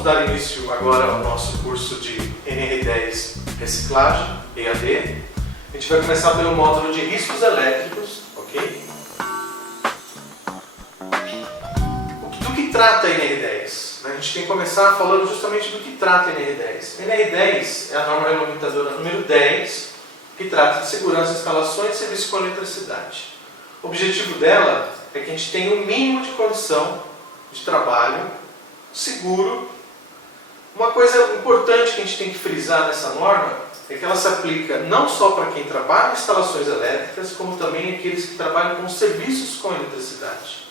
vamos dar início agora ao nosso curso de NR10 Reciclagem, EAD. A gente vai começar pelo módulo de riscos elétricos, ok? Do que trata a NR10? A gente tem que começar falando justamente do que trata a NR10. A NR10 é a norma regulamentadora número 10, que trata de segurança de instalações e serviços com eletricidade. O objetivo dela é que a gente tenha um mínimo de condição de trabalho seguro. Uma coisa importante que a gente tem que frisar nessa norma é que ela se aplica não só para quem trabalha em instalações elétricas, como também aqueles que trabalham com serviços com eletricidade.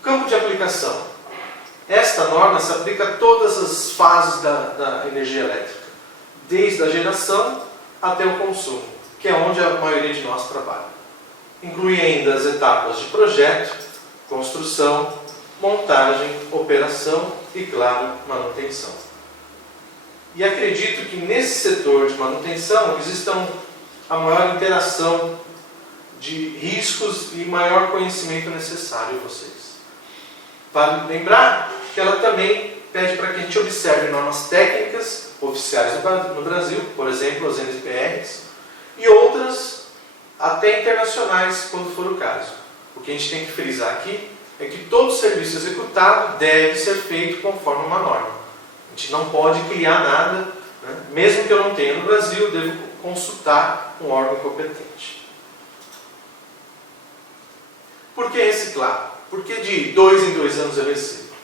O campo de aplicação. Esta norma se aplica a todas as fases da energia elétrica, desde a geração até o consumo, que é onde a maioria de nós trabalha. Inclui ainda as etapas de projeto, construção, montagem, operação e, claro, manutenção. E acredito que nesse setor de manutenção existam a maior interação de riscos e maior conhecimento necessário a vocês. Vale lembrar que ela também pede para que a gente observe normas técnicas oficiais no Brasil, por exemplo, as NPRs, e outras até internacionais, quando for o caso. O que a gente tem que frisar aqui é que todo serviço executado deve ser feito conforme uma norma. A gente não pode criar nada, né? Mesmo que eu não tenha no Brasil, eu devo consultar um órgão competente. Por que reciclar? Por que de 2 em 2 anos eu reciclo?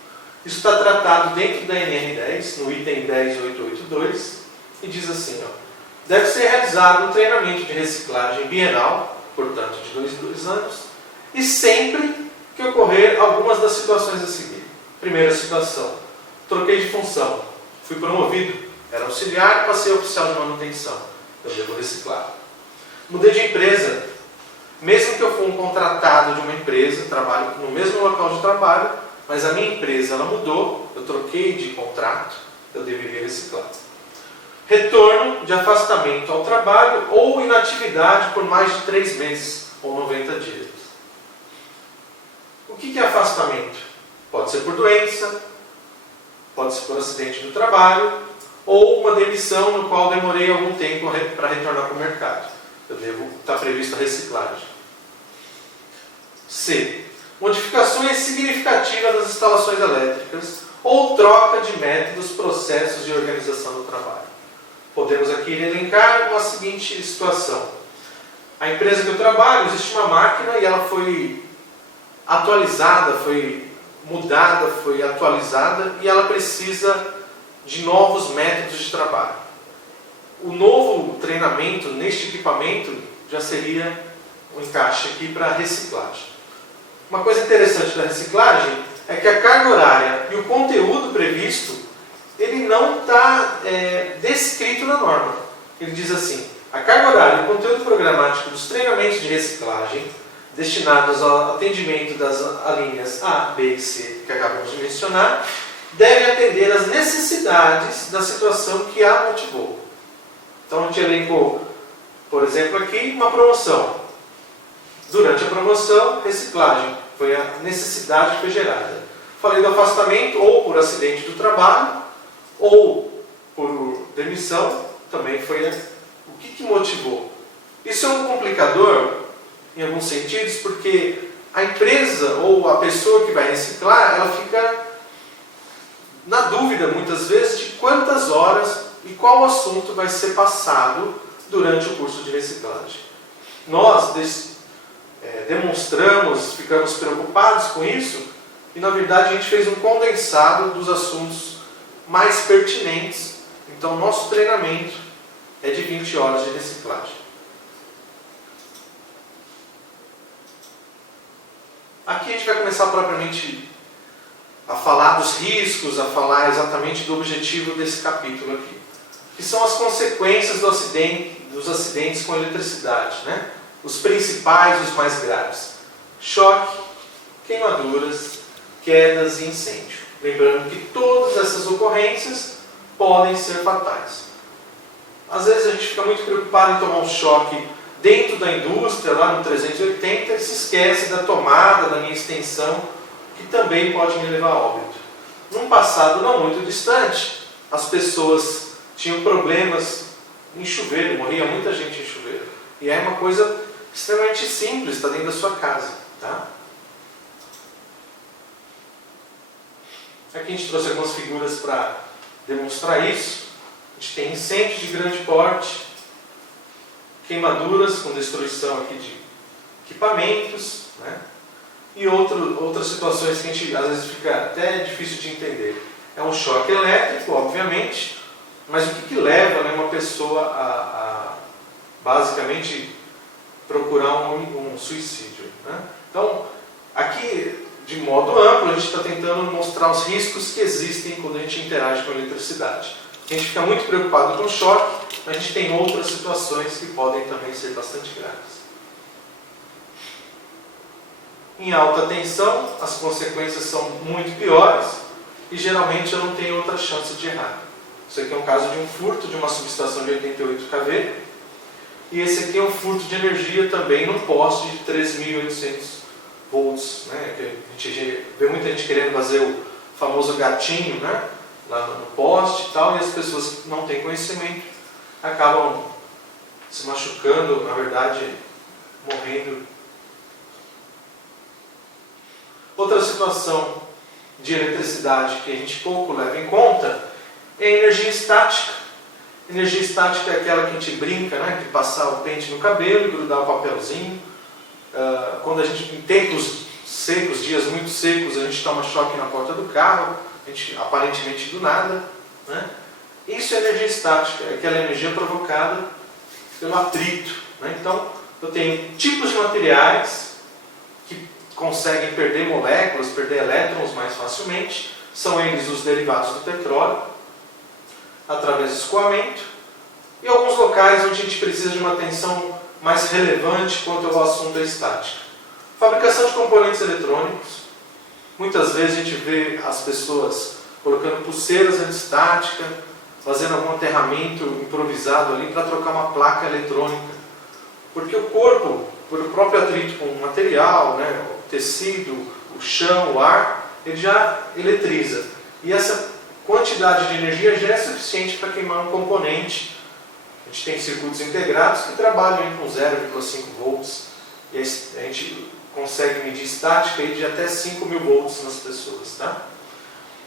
Isso está tratado dentro da NR10, no item 10.882, e diz assim, deve ser realizado um treinamento de reciclagem bienal, portanto de 2 em 2 anos, e sempre que ocorrer algumas das situações a seguir. Primeira situação, troquei de função, fui promovido, era auxiliar e passei a oficial de manutenção, eu devo reciclar. Mudei de empresa, mesmo que eu for um contratado de uma empresa, trabalho no mesmo local de trabalho, mas a minha empresa ela mudou, eu troquei de contrato, eu deveria reciclar. Retorno de afastamento ao trabalho ou inatividade por mais de 3 meses ou 90 dias. O que é afastamento? Pode ser por doença, pode ser por acidente do trabalho ou uma demissão no qual demorei algum tempo para retornar para o mercado. Eu devo estar previsto a reciclagem. C. Modificações significativas das instalações elétricas ou troca de métodos, processos de organização do trabalho. Podemos aqui elencar uma seguinte situação. A empresa que eu trabalho, existe uma máquina e ela foi atualizada, foi mudada, foi atualizada e ela precisa de novos métodos de trabalho. O novo treinamento neste equipamento já seria um encaixe aqui para reciclagem. Uma coisa interessante da reciclagem é que a carga horária e o conteúdo previsto, ele não está descrito na norma. Ele diz assim, a carga horária e o conteúdo programático dos treinamentos de reciclagem destinados ao atendimento das alíneas A, B e C, que acabamos de mencionar, deve atender às necessidades da situação que a motivou. Então a gente elencou, por exemplo, aqui uma promoção. Durante a promoção, reciclagem foi a necessidade que foi gerada. Falei do afastamento ou por acidente do trabalho ou por demissão, também foi o que motivou. Isso é um complicador em alguns sentidos, porque a empresa ou a pessoa que vai reciclar, ela fica na dúvida muitas vezes de quantas horas e qual assunto vai ser passado durante o curso de reciclagem. Nós demonstramos, ficamos preocupados com isso e na verdade a gente fez um condensado dos assuntos mais pertinentes. Então nosso treinamento é de 20 horas de reciclagem. Aqui a gente vai começar propriamente a falar dos riscos, a falar exatamente do objetivo desse capítulo aqui, que são as consequências dos acidentes com eletricidade, né? Os principais e os mais graves: choque, queimaduras, quedas e incêndio. Lembrando que todas essas ocorrências podem ser fatais. Às vezes a gente fica muito preocupado em tomar um choque dentro da indústria, lá no 380, e se esquece da tomada, da minha extensão, que também pode me levar a óbito. num passado não muito distante, as pessoas tinham problemas em chuveiro, morria muita gente em chuveiro. E é uma coisa extremamente simples, está dentro da sua casa. Tá? Aqui a gente trouxe algumas figuras para demonstrar isso. A gente tem incêndio de grande porte, queimaduras com destruição aqui de equipamentos, né? E outras situações que a gente às vezes fica até difícil de entender. É um choque elétrico, obviamente, mas o que leva, né, uma pessoa a basicamente procurar um suicídio, né? Então, aqui, de modo amplo, a gente está tentando mostrar os riscos que existem quando a gente interage com a eletricidade. A gente fica muito preocupado com o choque, mas a gente tem outras situações que podem também ser bastante graves. Em alta tensão, as consequências são muito piores e geralmente eu não tenho outra chance de errar. Isso aqui é um caso de um furto de uma subestação de 88 kV e esse aqui é um furto de energia também num poste de 3.800 volts. Né? A gente vê muita gente querendo fazer o famoso gatinho, né? Lá no poste e tal, e as pessoas que não têm conhecimento acabam se machucando, na verdade, morrendo. Outra situação de eletricidade que a gente pouco leva em conta é a energia estática. Energia estática é aquela que a gente brinca, né, de passar o pente no cabelo e grudar o papelzinho. Quando a gente, em tempos secos, dias muito secos, a gente toma choque na porta do carro, a gente, aparentemente do nada, né? Isso é energia estática, é aquela energia provocada pelo atrito, né? Então, eu tenho tipos de materiais que conseguem perder moléculas, perder elétrons mais facilmente. São eles os derivados do petróleo, através do escoamento, e alguns locais onde a gente precisa de uma atenção mais relevante quanto ao assunto da estática. Fabricação de componentes eletrônicos. Muitas vezes a gente vê as pessoas colocando pulseiras anti-estática, fazendo algum aterramento improvisado ali para trocar uma placa eletrônica. Porque o corpo, por o próprio atrito com o material, né, o tecido, o chão, o ar, ele já eletriza. E essa quantidade de energia já é suficiente para queimar um componente. A gente tem circuitos integrados que trabalham aí com 0,5 volts. E a gente consegue medir estática aí de até 5.000 volts nas pessoas. Tá?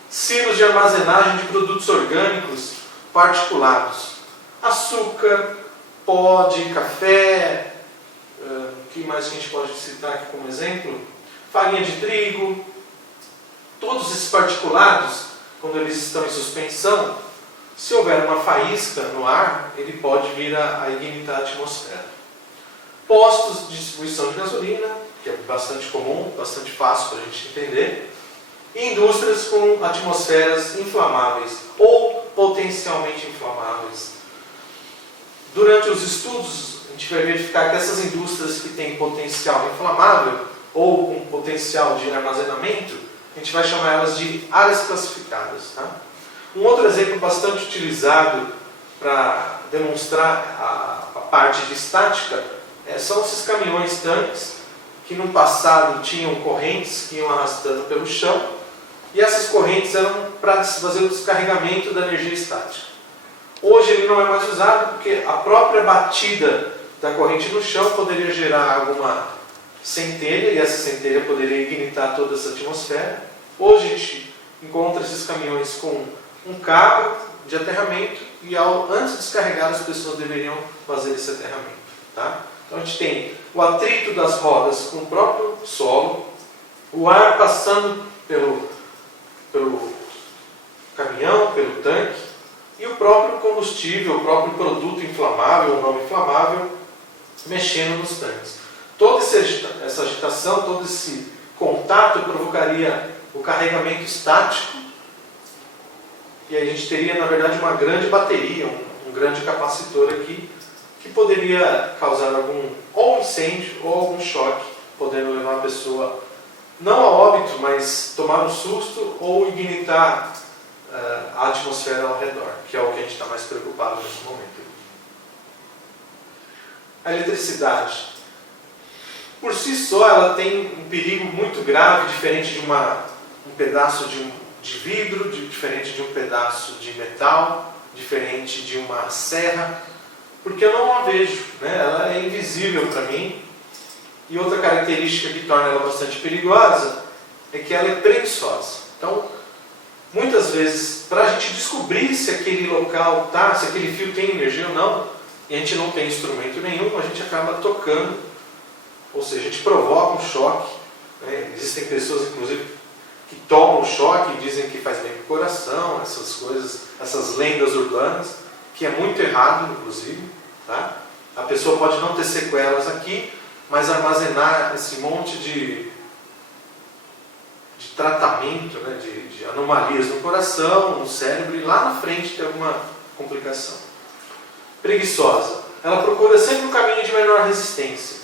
Silos de armazenagem de produtos orgânicos particulados. Açúcar, pó de café, o que mais a gente pode citar aqui como exemplo? Farinha de trigo. Todos esses particulados, quando eles estão em suspensão, se houver uma faísca no ar, ele pode vir a ignitar a atmosfera. Postos de distribuição de gasolina, que é bastante comum, bastante fácil para a gente entender, e indústrias com atmosferas inflamáveis ou potencialmente inflamáveis. Durante os estudos, a gente vai verificar que essas indústrias que têm potencial inflamável ou com potencial de armazenamento, a gente vai chamar elas de áreas classificadas. Tá? Um outro exemplo bastante utilizado para demonstrar a parte de estática são esses caminhões-tanques que no passado tinham correntes que iam arrastando pelo chão e essas correntes eram para fazer o descarregamento da energia estática. Hoje ele não é mais usado porque a própria batida da corrente no chão poderia gerar alguma centelha e essa centelha poderia ignitar toda essa atmosfera. Hoje a gente encontra esses caminhões com um cabo de aterramento e antes de descarregar as pessoas deveriam fazer esse aterramento. Tá? Então a gente tem o atrito das rodas com o próprio solo, o ar passando pelo caminhão, pelo tanque, e o próprio combustível, o próprio produto inflamável ou não inflamável, mexendo nos tanques. Toda essa agitação, todo esse contato provocaria o carregamento estático, e aí a gente teria, na verdade, uma grande bateria, um grande capacitor aqui, que poderia causar ou incêndio ou algum choque, podendo levar a pessoa não a óbito, mas tomar um susto ou ignitar a atmosfera ao redor, que é o que a gente está mais preocupado nesse momento. A eletricidade, por si só, ela tem um perigo muito grave, diferente de um pedaço de de vidro, diferente de um pedaço de metal, diferente de uma serra, porque eu não a vejo, né? Ela é invisível para mim. E outra característica que torna ela bastante perigosa é que ela é preguiçosa. Então, muitas vezes, para a gente descobrir se aquele local se aquele fio tem energia ou não, e a gente não tem instrumento nenhum, a gente acaba tocando, ou seja, a gente provoca um choque, né? Existem pessoas, inclusive, que tomam choque e dizem que faz bem para o coração, essas coisas, essas lendas urbanas, que é muito errado, inclusive. Tá? A pessoa pode não ter sequelas aqui, mas armazenar esse monte de tratamento, né? de anomalias no coração, no cérebro, e lá na frente ter alguma complicação. Preguiçosa. Ela procura sempre um caminho de menor resistência.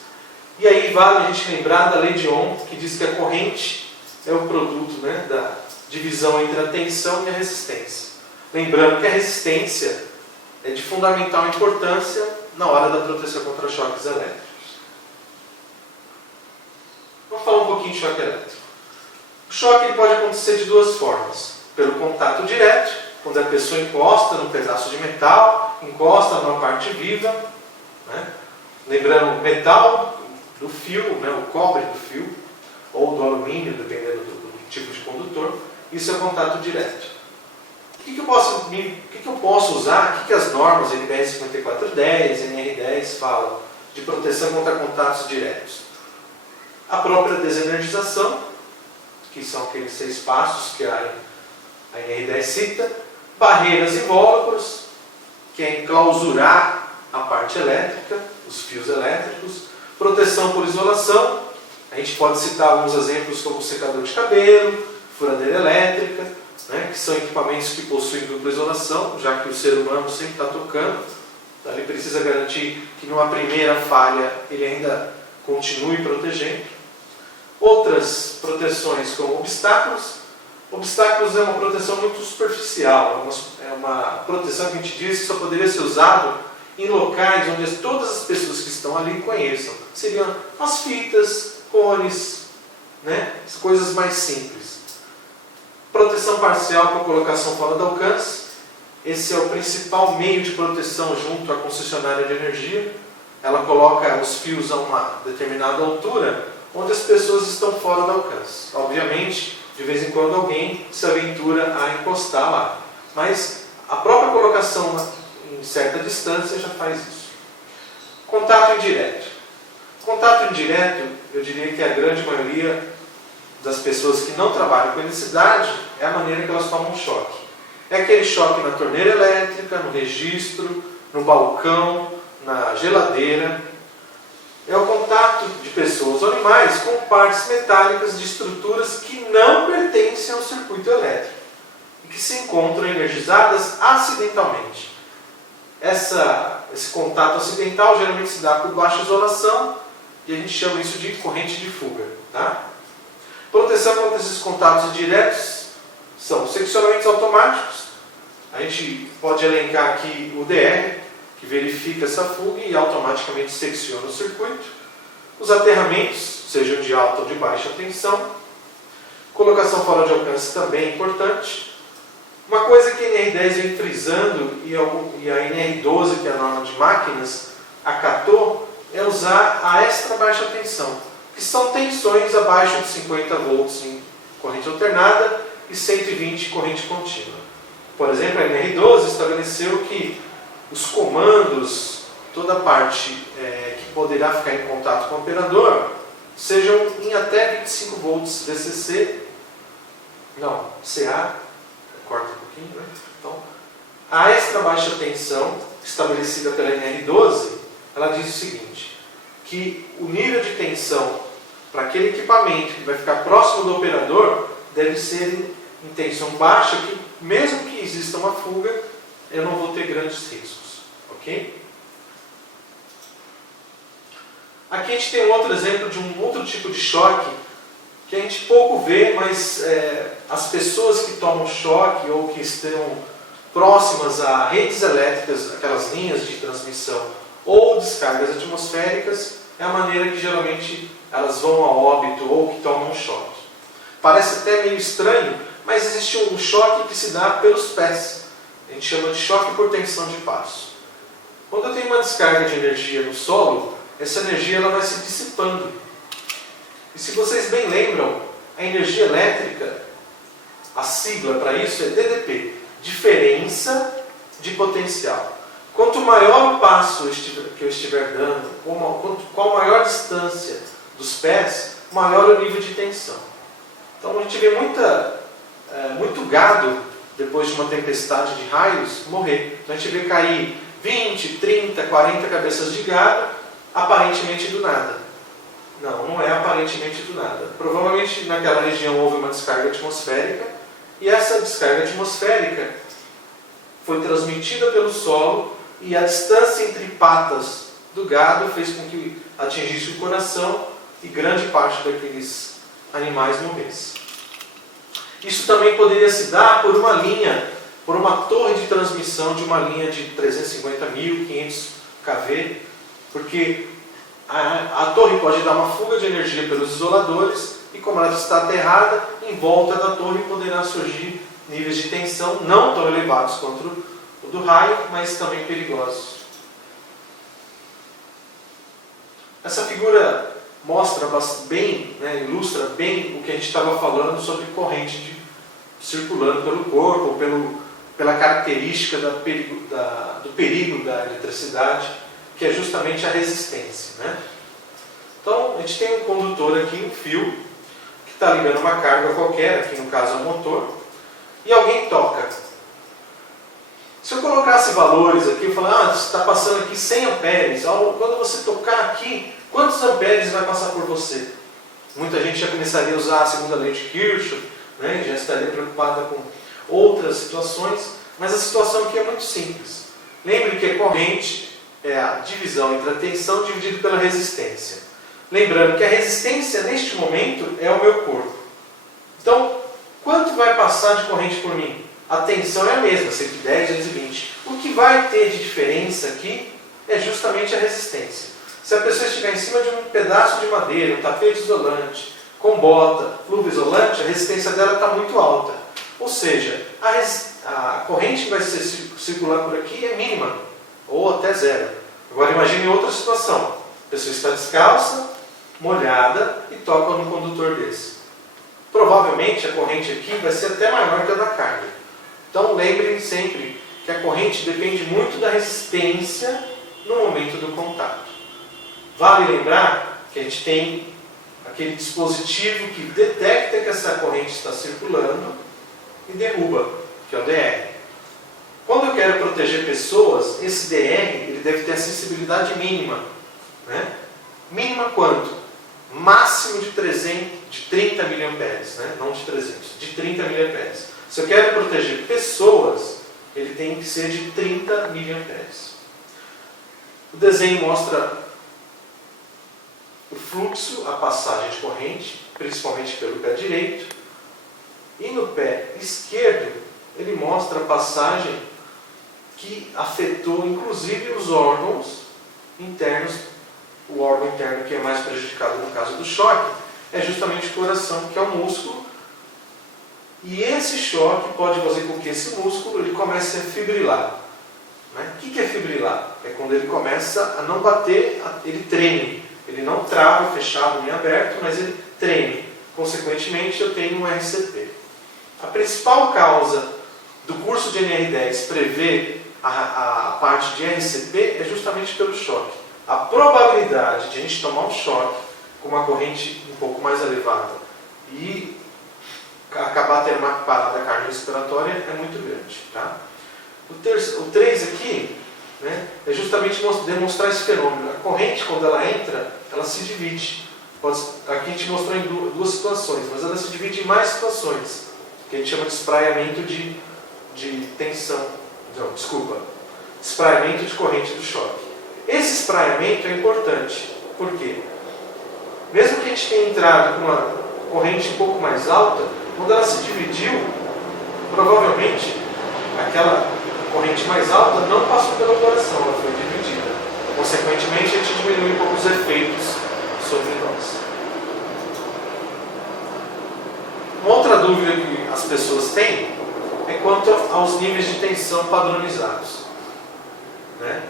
E aí vale a gente lembrar da lei de Ohm, que diz que a corrente é o produto, né, da divisão entre a tensão e a resistência. Lembrando que a resistência é de fundamental importância na hora da proteção contra choques elétricos. Vamos falar um pouquinho de choque elétrico. O choque ele pode acontecer de duas formas. Pelo contato direto, quando a pessoa encosta num pedaço de metal, encosta numa parte viva, né? Lembrando, o metal do fio, né, o cobre do fio, ou do alumínio, dependendo do tipo de condutor, isso é contato direto. O que eu posso usar? O que as normas NBR 5410, NR10 falam de proteção contra contatos diretos? A própria desenergização, que são aqueles 6 passos que a NR10 cita, barreiras invólucros, que é enclausurar a parte elétrica, os fios elétricos, proteção por isolação, a gente pode citar alguns exemplos como secador de cabelo, furadeira elétrica, né, que são equipamentos que possuem dupla isolação, já que o ser humano sempre está tocando, então ele precisa garantir que numa primeira falha ele ainda continue protegendo. Outras proteções como obstáculos. Obstáculos é uma proteção muito superficial, é uma proteção que a gente diz que só poderia ser usado em locais onde todas as pessoas que estão ali conheçam. Seriam as fitas, cones, né? As coisas mais simples. Proteção parcial com colocação fora do alcance. Esse é o principal meio de proteção junto à concessionária de energia. Ela coloca os fios a uma determinada altura, onde as pessoas estão fora do alcance. Obviamente, de vez em quando alguém se aventura a encostar lá. Mas a própria colocação em certa distância já faz isso. Contato indireto. Contato indireto, eu diria que a grande maioria das pessoas que não trabalham com eletricidade é a maneira que elas tomam choque. É aquele choque na torneira elétrica, no registro, no balcão, na geladeira. É o contato de pessoas ou animais com partes metálicas de estruturas que não pertencem ao circuito elétrico e que se encontram energizadas acidentalmente. Esse contato acidental geralmente se dá por baixa isolação e a gente chama isso de corrente de fuga. Tá? Proteção contra esses contatos diretos são seccionamentos automáticos. A gente pode elencar aqui o DR, que verifica essa fuga e automaticamente secciona o circuito. Os aterramentos, sejam de alta ou de baixa tensão. Colocação fora de alcance também é importante. Uma coisa que a NR10 vem frisando e a NR12, que é a norma de máquinas, acatou, é usar a extra baixa tensão, que são tensões abaixo de 50 volts em corrente alternada e 120 em corrente contínua. Por exemplo, a NR12 estabeleceu que os comandos, toda a parte que poderá ficar em contato com o operador, sejam em até 25 volts VCC, não, CA, corta um pouquinho, né? Então, a extra baixa tensão, estabelecida pela NR12, ela diz o seguinte, que o nível de tensão para aquele equipamento que vai ficar próximo do operador deve ser em tensão baixa, que mesmo que exista uma fuga, eu não vou ter grandes riscos. Ok? Aqui a gente tem um outro exemplo de um outro tipo de choque que a gente pouco vê, mas as pessoas que tomam choque ou que estão próximas a redes elétricas, aquelas linhas de transmissão ou descargas atmosféricas, é a maneira que geralmente elas vão a óbito ou que tomam choque. Parece até meio estranho, mas existe um choque que se dá pelos pés. A gente chama de choque por tensão de passo. Quando eu tenho uma descarga de energia no solo, essa energia ela vai se dissipando. E se vocês bem lembram, a energia elétrica, a sigla para isso é DDP, diferença de potencial. Quanto maior o passo que eu estiver dando, qual maior a distância dos pés, maior o nível de tensão. Então a gente vê muito gado, depois de uma tempestade de raios, morrer. Então a gente vê cair 20, 30, 40 cabeças de gado, aparentemente do nada. Não, não é aparentemente do nada. Provavelmente naquela região houve uma descarga atmosférica, e essa descarga atmosférica foi transmitida pelo solo, e a distância entre patas do gado fez com que atingisse o coração e grande parte daqueles animais morresse. Isso também poderia se dar por uma linha, por uma torre de transmissão de uma linha de 350.500 kV, porque a torre pode dar uma fuga de energia pelos isoladores e, como ela está aterrada, em volta da torre poderá surgir níveis de tensão não tão elevados quanto o do raio, mas também perigosos. Essa figura mostra bem, ilustra bem o que a gente estava falando sobre corrente circulando pelo corpo, pela característica do perigo da eletricidade, que é justamente a resistência. Então, a gente tem um condutor aqui, um fio, que está ligando uma carga qualquer, aqui no caso é um motor, e alguém toca. Se eu colocasse valores aqui, eu falar, está passando aqui 100 amperes, quando você tocar aqui, quantos amperes vai passar por você? Muita gente já começaria a usar a segunda lei de Kirchhoff, já estaria preocupada com outras situações, mas a situação aqui é muito simples. Lembre que a corrente é a divisão entre a tensão dividido pela resistência. Lembrando que a resistência neste momento é o meu corpo. Então, quanto vai passar de corrente por mim? A tensão é a mesma, 110, 220. O que vai ter de diferença aqui é justamente a resistência. Se a pessoa estiver em cima de um pedaço de madeira, um tapete isolante, com bota, luva isolante, a resistência dela está muito alta. Ou seja, a corrente que vai circular por aqui é mínima, ou até zero. Agora imagine outra situação. A pessoa está descalça, molhada e toca num condutor desse. Provavelmente a corrente aqui vai ser até maior que a da carga. Então lembrem sempre que a corrente depende muito da resistência no momento do contato. Vale lembrar que a gente tem aquele dispositivo que detecta que essa corrente está circulando e derruba, que é o DR. Quando eu quero proteger pessoas, esse DR ele deve ter a sensibilidade mínima. Mínima quanto? Máximo de 30 mA, não de 300, de 30 mA. Se eu quero proteger pessoas, ele tem que ser de 30 mA. O desenho mostra o fluxo, a passagem de corrente, principalmente pelo pé direito. E no pé esquerdo, ele mostra a passagem que afetou inclusive os órgãos internos. O órgão interno que é mais prejudicado no caso do choque é justamente o coração, que é o músculo. E esse choque pode fazer com que esse músculo ele comece a fibrilar. O que é fibrilar? É quando ele começa a não bater, ele treme. Ele não trava fechado nem aberto, mas ele treme. Consequentemente, eu tenho um RCP. A principal causa do curso de NR10 prever a parte de RCP é justamente pelo choque. A probabilidade de a gente tomar um choque com uma corrente um pouco mais elevada e acabar tendo uma parada cardiorrespiratória é muito grande. Tá? O 3 aqui é justamente demonstrar esse fenômeno. A corrente, quando ela entra, ela se divide. Aqui a gente mostrou em duas situações, mas ela se divide em mais situações, que a gente chama de espraiamento de tensão. Não, desculpa. Espraiamento de corrente do choque. Esse espraiamento é importante. Por quê? Mesmo que a gente tenha entrado com uma corrente um pouco mais alta, quando ela se dividiu, provavelmente aquela corrente mais alta não passou pelo coração, ela foi dividida. Consequentemente, a gente diminui um pouco os efeitos sobre nós. Uma outra dúvida que as pessoas têm é quanto aos níveis de tensão padronizados. Né?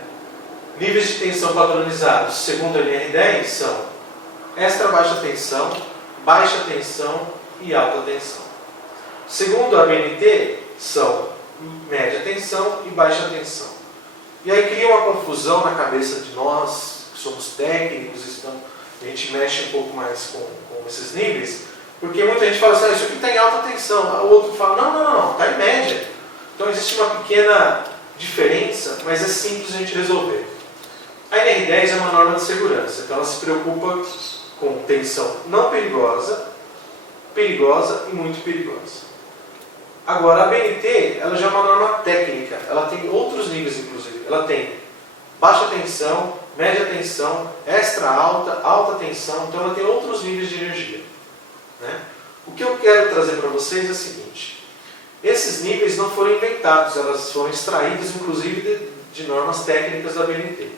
Níveis de tensão padronizados, segundo a NR10, são extra baixa tensão, baixa tensão e alta tensão. Segundo a ABNT, são média tensão e baixa tensão. E aí cria uma confusão na cabeça de nós, que somos técnicos, então a gente mexe um pouco mais com esses níveis, porque muita gente fala assim, isso aqui está em alta tensão, o outro fala, não, está em média. Então existe uma pequena diferença, mas é simples a gente resolver. A NR10 é uma norma de segurança, então ela se preocupa com tensão não perigosa, perigosa e muito perigosa. Agora, a ABNT, ela já é uma norma técnica, ela tem outros níveis, inclusive. Ela tem baixa tensão, média tensão, extra alta, alta tensão, então ela tem outros níveis de energia. Né? O que eu quero trazer para vocês é o seguinte, esses níveis não foram inventados, elas foram extraídas, inclusive, de normas técnicas da ABNT.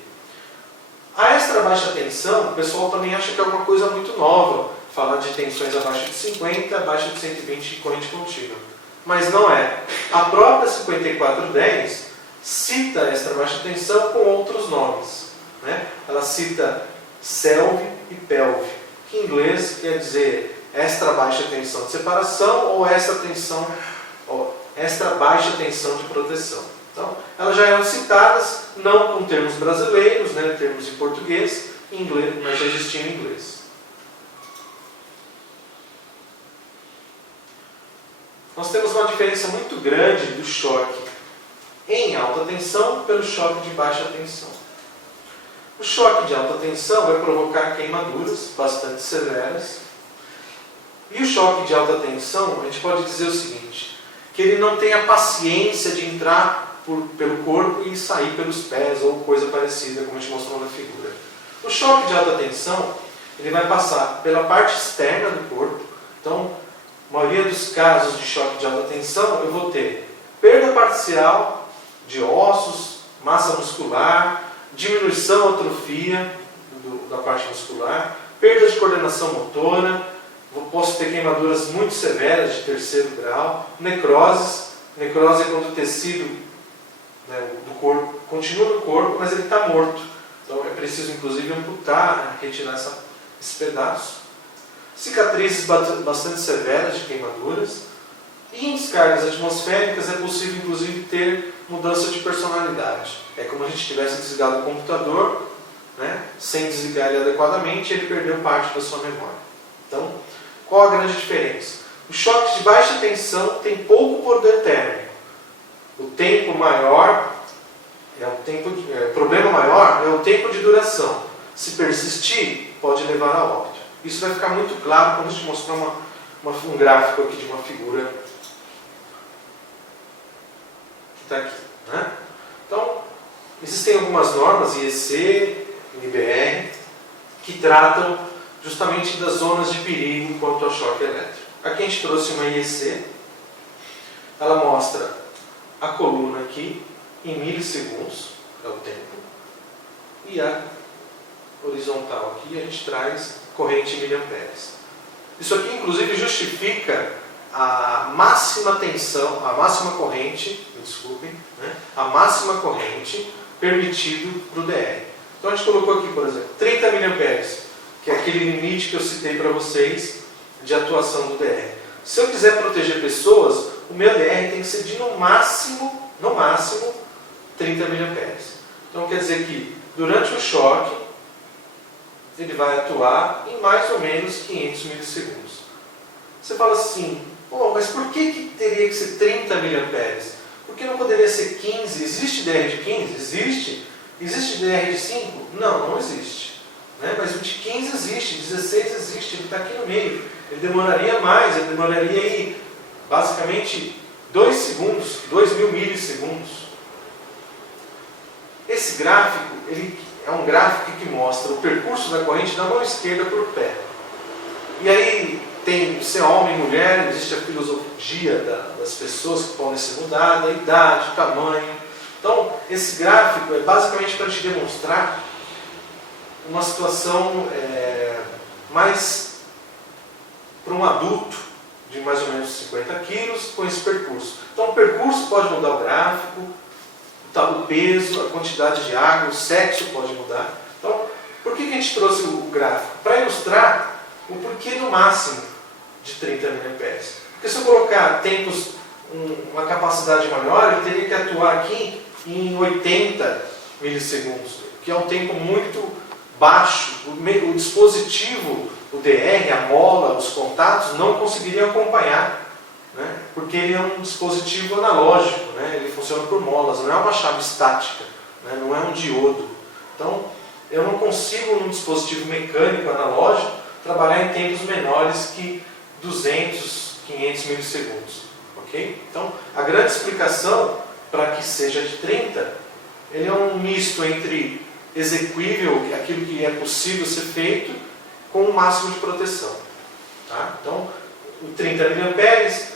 A extra baixa tensão, o pessoal também acha que é uma coisa muito nova, falar de tensões abaixo de 50, abaixo de 120 corrente contínua. Mas não é. A própria 5410 cita esta baixa tensão com outros nomes. Né? Ela cita SELV e PELV, que em inglês quer dizer extra baixa tensão de separação ou extra baixa tensão de proteção. Então, elas já eram citadas, não com termos brasileiros, né, termos em português, em inglês, mas já existiam em inglês. Nós temos uma diferença muito grande do choque em alta tensão pelo choque de baixa tensão. O choque de alta tensão vai provocar queimaduras bastante severas. E o choque de alta tensão, a gente pode dizer o seguinte, que ele não tem a paciência de entrar pelo corpo e sair pelos pés ou coisa parecida, como a gente mostrou na figura. O choque de alta tensão, ele vai passar pela parte externa do corpo. Então, a maioria dos casos de choque de alta tensão, eu vou ter perda parcial de ossos, massa muscular, diminuição, atrofia da parte muscular, perda de coordenação motora, posso ter queimaduras muito severas de terceiro grau, necroses. Necrose é quando o tecido, né, do corpo continua no corpo, mas ele está morto. Então é preciso, inclusive, amputar, retirar esse pedaço. Cicatrizes bastante severas de queimaduras. E em descargas atmosféricas é possível, inclusive, ter mudança de personalidade. É como a gente tivesse desligado o computador, né, sem desligar ele adequadamente, ele perdeu parte da sua memória. Então, qual a grande diferença? O choque de baixa tensão tem pouco poder térmico. O tempo maior, o problema maior é o tempo de duração. Se persistir, pode levar a óbito. Isso vai ficar muito claro quando a gente mostrar um gráfico aqui de uma figura que está aqui. Né? Então, existem algumas normas, IEC, NBR, que tratam justamente das zonas de perigo quanto ao choque elétrico. Aqui a gente trouxe uma IEC, ela mostra a coluna aqui em milissegundos, é o tempo, e a horizontal aqui a gente traz corrente em miliamperes. Isso aqui inclusive justifica a máxima tensão, a máxima corrente, me desculpem, né, a máxima corrente permitido para o DR. Então a gente colocou aqui, por exemplo, 30 miliamperes, que é aquele limite que eu citei para vocês de atuação do DR. Se eu quiser proteger pessoas, o meu DR tem que ser de no máximo 30 miliamperes. Então quer dizer que durante o choque ele vai atuar em mais ou menos 500 milissegundos. Você fala assim, mas por que teria que ser 30 miliamperes? Por que não poderia ser 15? Existe DR de 15? Existe. Existe DR de 5? Não existe. Né? Mas o de 15 existe, 16 existe, ele está aqui no meio. Ele demoraria mais, ele demoraria aí, basicamente 2 segundos, 2000 milissegundos. Esse gráfico, ele é um gráfico que mostra o percurso da corrente da mão esquerda para o pé. E aí tem ser homem e mulher, existe a filosofia das pessoas que podem ser mudadas, a idade, o tamanho. Então, esse gráfico é basicamente para te demonstrar uma situação mais para um adulto de mais ou menos 50 quilos com esse percurso. Então o percurso pode mudar o gráfico, o peso, a quantidade de água, o sexo pode mudar. Então, por que a gente trouxe o gráfico? Para ilustrar o porquê do máximo de 30 mA. Porque se eu colocar tempos, uma capacidade maior, ele teria que atuar aqui em 80 milissegundos, que é um tempo muito baixo. O dispositivo, o DR, a mola, os contatos, não conseguiriam acompanhar, né? Porque ele é um dispositivo analógico, né? Ele funciona por molas, não é uma chave estática, né? Não é um diodo. Então, eu não consigo, num dispositivo mecânico analógico, trabalhar em tempos menores que 200, 500 milissegundos. Okay? Então, a grande explicação para que seja de 30, ele é um misto entre execuível, aquilo que é possível ser feito, com o máximo de proteção. Tá? Então, o 30 mA,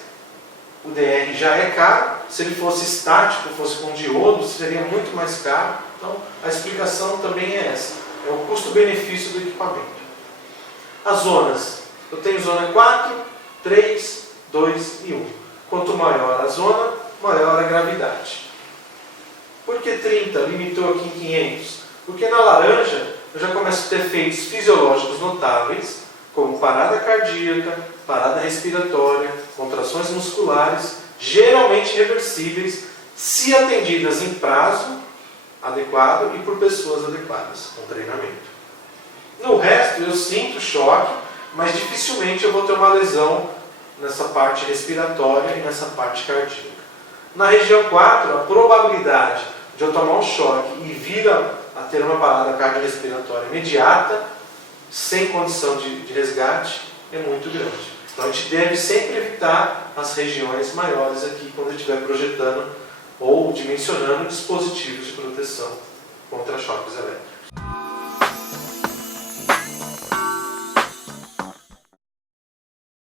o DR já é caro. Se ele fosse estático, fosse com diodo, seria muito mais caro. Então, a explicação também é essa. É o custo-benefício do equipamento. As zonas. Eu tenho zona 4, 3, 2 e 1. Quanto maior a zona, maior a gravidade. Por que 30? Limitou aqui em 500? Porque na laranja eu já começo a ter efeitos fisiológicos notáveis, como parada cardíaca, parada respiratória, contrações musculares, geralmente reversíveis, se atendidas em prazo adequado e por pessoas adequadas, com treinamento. No resto, eu sinto choque, mas dificilmente eu vou ter uma lesão nessa parte respiratória e nessa parte cardíaca. Na região 4, a probabilidade de eu tomar um choque e vir a ter uma parada cardiorrespiratória imediata, sem condição de resgate, é muito grande. Então a gente deve sempre evitar as regiões maiores aqui quando estiver projetando ou dimensionando dispositivos de proteção contra choques elétricos.